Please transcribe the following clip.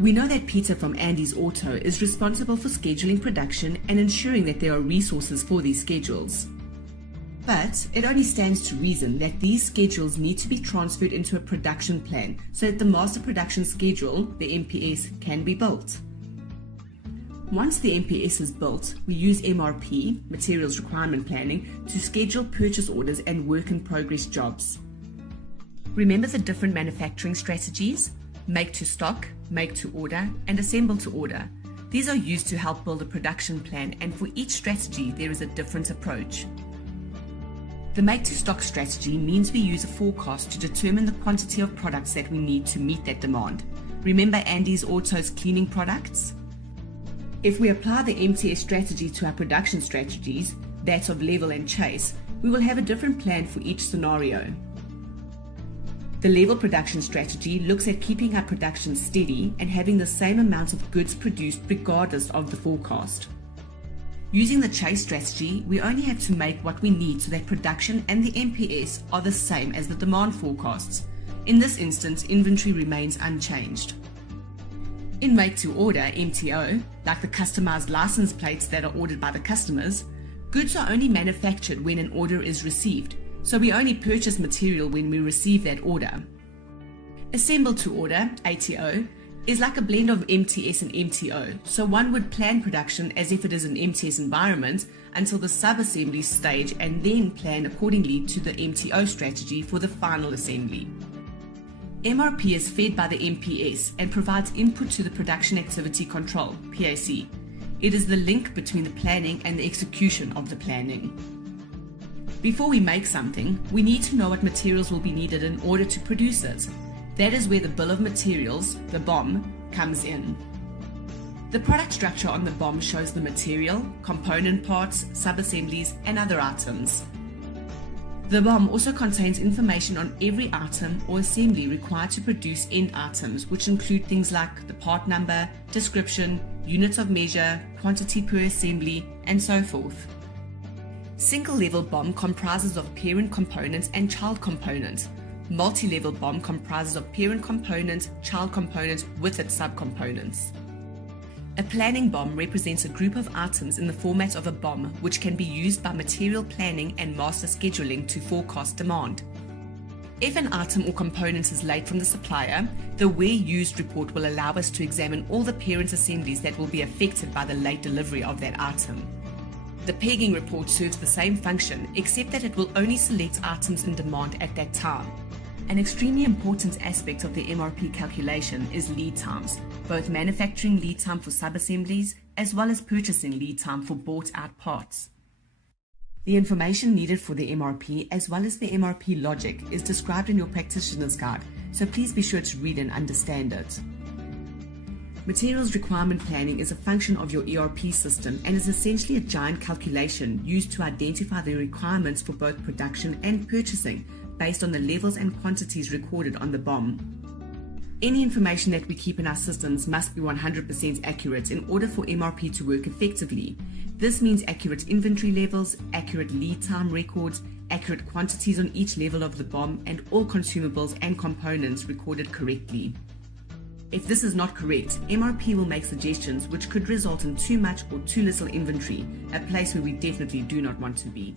We know that Peter from Andy's Auto is responsible for scheduling production and ensuring that there are resources for these schedules. But it only stands to reason that these schedules need to be transferred into a production plan so that the master production schedule, the MPS, can be built. Once the MPS is built, we use MRP, Materials Requirement Planning, to schedule purchase orders and work in progress jobs. Remember the different manufacturing strategies: make to stock, make to order, and assemble to order. These are used to help build a production plan, and for each strategy there is a different approach. The make to stock strategy means we use a forecast to determine the quantity of products that we need to meet that demand. Remember Andy's Auto's cleaning products? If we apply the MTS strategy to our production strategies, that of level and chase, we will have a different plan for each scenario. The level production strategy looks at keeping our production steady and having the same amount of goods produced regardless of the forecast. Using the chase strategy, we only have to make what we need so that production and the MPS are the same as the demand forecasts. In this instance, inventory remains unchanged. In make to order, MTO, like the customized license plates that are ordered by the customers, goods are only manufactured when an order is received, so we only purchase material when we receive that order. Assemble to order, ATO, is like a blend of MTS and MTO, so one would plan production as if it is an MTS environment until the sub-assembly stage and then plan accordingly to the MTO strategy for the final assembly. MRP is fed by the MPS and provides input to the production activity control, PAC. It is the link between the planning and the execution of the planning. Before we make something, we need to know what materials will be needed in order to produce it. That is where the bill of materials, the BOM, comes in. The product structure on the BOM shows the material, component parts, sub-assemblies, and other items. The BOM also contains information on every item or assembly required to produce end items, which include things like the part number, description, units of measure, quantity per assembly, and so forth. Single-level BOM comprises of parent component and child component. Multi-level BOM comprises of parent component, child component with its subcomponents. A planning BOM represents a group of items in the format of a BOM, which can be used by material planning and master scheduling to forecast demand. If an item or component is late from the supplier, the Where Used report will allow us to examine all the parent assemblies that will be affected by the late delivery of that item. The pegging report serves the same function, except that it will only select items in demand at that time. An extremely important aspect of the MRP calculation is lead times, both manufacturing lead time for sub-assemblies as well as purchasing lead time for bought-out parts. The information needed for the MRP as well as the MRP logic is described in your practitioner's guide, so please be sure to read and understand it. Materials requirement planning is a function of your ERP system and is essentially a giant calculation used to identify the requirements for both production and purchasing based on the levels and quantities recorded on the BOM. Any information that we keep in our systems must be 100% accurate in order for MRP to work effectively. This means accurate inventory levels, accurate lead time records, accurate quantities on each level of the BOM, and all consumables and components recorded correctly. If this is not correct, MRP will make suggestions which could result in too much or too little inventory, a place where we definitely do not want to be.